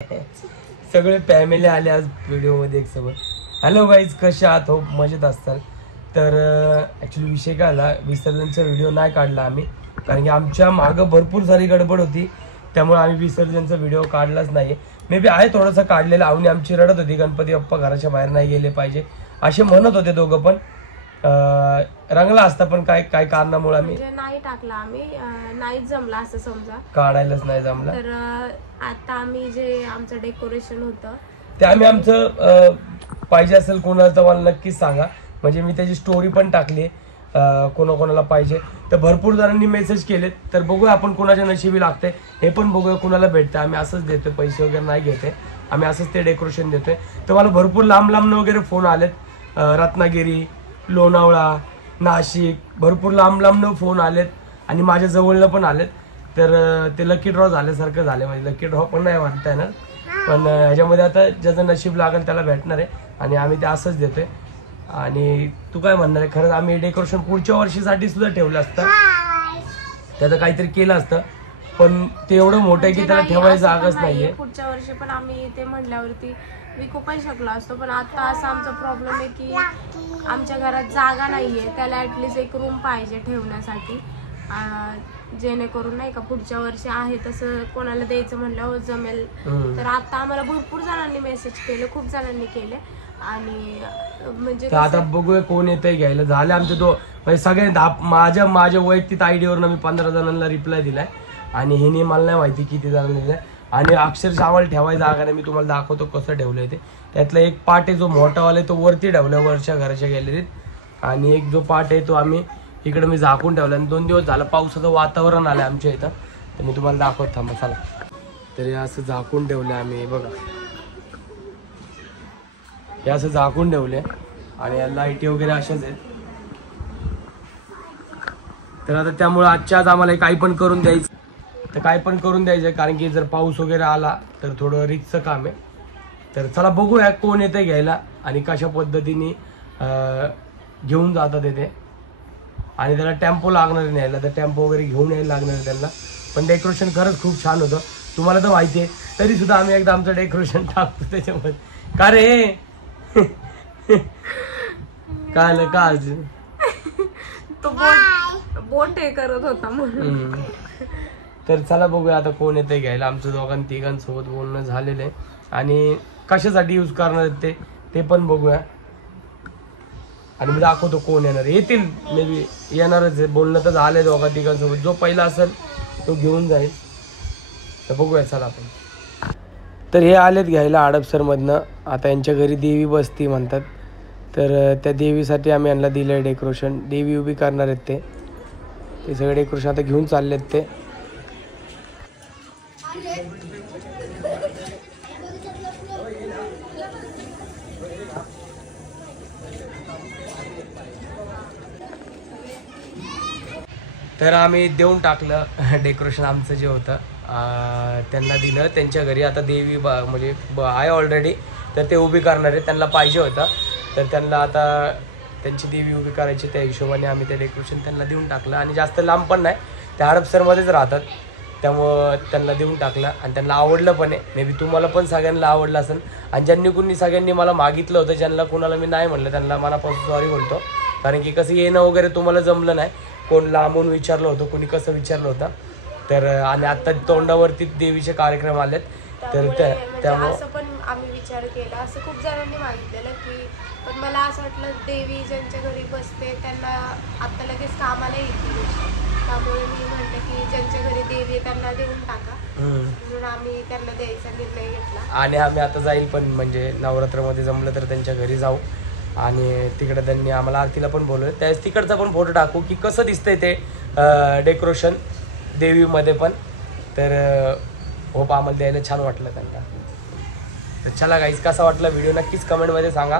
सगळे फॅमिली आले आज व्हिडिओमध्ये एक सोबत. हॅलो गाईज, कसे आहात? हो मजेत असतात. तर ॲक्च्युली विषय काय आला, विसर्जनचा व्हिडिओ नाही काढला आम्ही, कारण की आमच्या मागं भरपूर सारी गडबड होती, त्यामुळे आम्ही विसर्जनचा व्हिडिओ काढलाच नाही. मे बी आहे थोडासा काढलेला. आवनी आमची रडत होती, गणपती बाप्पा घराच्या बाहेर नाही गेले पाहिजे असे म्हणत होते दोघं, पण रंगला असता, पण काय काय कारणामुळे आम्ही नाही टाकला. आम्ही नाही जमला असं समजा, काढायलाच नाही जमला. तर आता आम्ही जे आमचं डेकोरेशन होतं ते आम्ही आमचं पाहिजे असेल कोणाला तर मला नक्कीच सांगा, म्हणजे मी त्याची स्टोरी पण टाकली. कोणाकोणाला पाहिजे तर भरपूर जणांनी मेसेज केलेत, तर बघूया आपण कोणाच्या नशिबी लागते हे पण बघूया, कोणाला भेटतं. आम्ही असंच देतोय, पैसे वगैरे नाही घेते आम्ही, असंच ते डेकोरेशन देतोय. तर मला भरपूर लांब लांबनं वगैरे फोन आलेत, रत्नागिरी, लोणावळा, नाशिक, भरपूर लांब लांबनं फोन आलेत आणि माझ्या जवळनं पण आलेत. तर ते लकी ड्रॉ झाल्यासारखं झालं, म्हणजे लकी ड्रॉ पण नाही वाटत आहे ना, पण ह्याच्यामध्ये आता ज्याचं नशीब लागेल त्याला भेटणार आहे आणि आम्ही ते असंच देतोय. आणि तू काय म्हणणार आहे? खरंच आम्ही डेकोरेशन पुढच्या वर्षीसाठी सुद्धा ठेवलं असतं, त्याचं काहीतरी केलं असतं, पण ते एवढं मोठं आहे की त्याला ठेवायची जागाच नाहीये. पुढच्या वर्षी पण आम्ही ते म्हणल्यावरती विकू पण शकलो असतो, पण आता असा आमचा प्रॉब्लेम आहे की आमच्या घरात जागा नाहीये, त्याला ऍटलीस्ट एक रूम पाहिजे ठेवण्यासाठी, जेणेकरून नाही का पुढच्या वर्षी आहे तसं कोणाला द्यायचं म्हणल्यावर जमेल. तर आता आम्हाला भरपूर जणांनी मेसेज केले, खूप जणांनी केले, आणि म्हणजे आता बघूया कोण येतंय घ्यायला. झाले आमचे म्हणजे सगळ्यांना माझ्या वैयक्तिक आयडीवर मी 15 जणांना रिप्लाय दिलाय आणि हिने मला नाही माहिती किती जणांना दिलाय. आणि अक्षरशः आम्हाला ठेवायचा जागा नाही. मी तुम्हाला दाखवतो कसं ठेवलंय ते. त्यातला एक पार्ट आहे जो मोठावाला आहे तो वरती ठेवलाय वरच्या घराच्या गॅलरीत, आणि एक जो पार्ट आहे तो आम्ही इकडे मी झाकून ठेवला. आणि 2 दिवस झालं पावसाचं वातावरण आलंय आमच्या इथं, तर मी तुम्हाला दाखवत थांबा चला. तरी असं झाकून ठेवलं आम्ही, बघा हे असं झाकून ठेवले आणि या लाईटी वगैरे अशाच आहेत. तर आता त्यामुळे आजच्या आज आम्हाला काही पण करून द्यायचं, तर काय पण करून द्यायचं, कारण की जर पाऊस वगैरे आला तर थोडं रिस्कचं काम आहे. तर चला बघूया कोण येतं घ्यायला आणि कशा पद्धतीने घेऊन जातात येते. आणि त्याला टेम्पो लागणार आहे न्यायला, तर टेम्पो वगैरे घेऊन यायला लागणार आहे त्यांना. पण डेकोरेशन खरंच खूप छान होतं, तुम्हाला तर माहिती आहे, तरी सुद्धा आम्ही एकदा आमचं डेकोरेशन टाकतो त्याच्यामध्ये. का रे काय आलं का आज तो बोट हे करत होता म्हणून. तर चला बघूया आता कोण येते घ्यायला. आमचं तिघांसोबत बोलणं झालेलं आहे आणि कशासाठी यूज करणार आहेत ते पण बघूया. आणि मी दाखवतो कोण येणार. येतील मे बी, येणारच आहे. बोलणं तर झालंय तिघांसोबत, जो पहिला असेल तो घेऊन जाईल. तर बघूया चला आपण. तर हे आलेत घ्यायला हडपसरमधनं. आता यांच्या घरी देवी बसती म्हणतात, तर त्या देवीसाठी आम्ही यांना दिलं आहे डेकोरेशन. देवी उभी करणार आहेत ते सगळे डेकोरेशन आता घेऊन चाललेत ते. तर आम्ही देऊन टाकलं डेकोरेशन आमचं जे होतं, त्यांना दिलं त्यांच्या घरी. आता देवी म्हणजे आहे ऑलरेडी, तर ते उभी करणार आहे. त्यांना पाहिजे होतं, तर त्यांना आता त्यांची देवी उभी करायची, त्या हिशोबाने आम्ही ते डेकोरेशन त्यांना देऊन टाकलं. आणि जास्त लांब पण नाही, ते हडपसरमध्येच राहतात, त्यामुळं त्यांना देऊन टाकलं आणि त्यांना आवडलं पण आहे. मे बी तुम्हाला पण सगळ्यांना आवडलं असेल. आणि ज्यांनी सगळ्यांनी मला मागितलं होतं, ज्यांना कोणाला मी नाही म्हणलं त्यांना मनापासून सॉरी बोलतो, कारण की कसं येणं वगैरे तुम्हाला जमलं नाही. कोण लांबून विचारलं होतं, कोणी कसं विचारलं होतं. तर आणि आता तोंडावरती देवीचे कार्यक्रम आलेत, तर त्यामुळे असं पण आम्ही विचार केला. असं खूप जणांनी मागितलेलं की, पण मला असं वाटलं देवी ज्यांच्या घरी बसते त्यांना आता लगेच कामाला येतील, त्यामुळे मी म्हटलं की ज्यांच्या घरी देवी आहे त्यांना देऊन टाका, म्हणून आम्ही त्यांना द्यायचा निर्णय घेतला. आणि आम्ही आता जाईल पण, म्हणजे नवरात्रमध्ये जमलं तर त्यांच्या घरी जाऊ. आणि तिकडे त्यांनी आम्हाला आरतीला पण बोलवलं, त्याच तिकडचा पण फोटो टाकू की कसं दिसतंय ते डेकोरेशन देवीमध्ये पण. तर होप आम्हाला द्यायला छान वाटलं त्यांना. तर चला गाईज, कसा वाटला व्हिडिओ नक्कीच कमेंटमध्ये सांगा.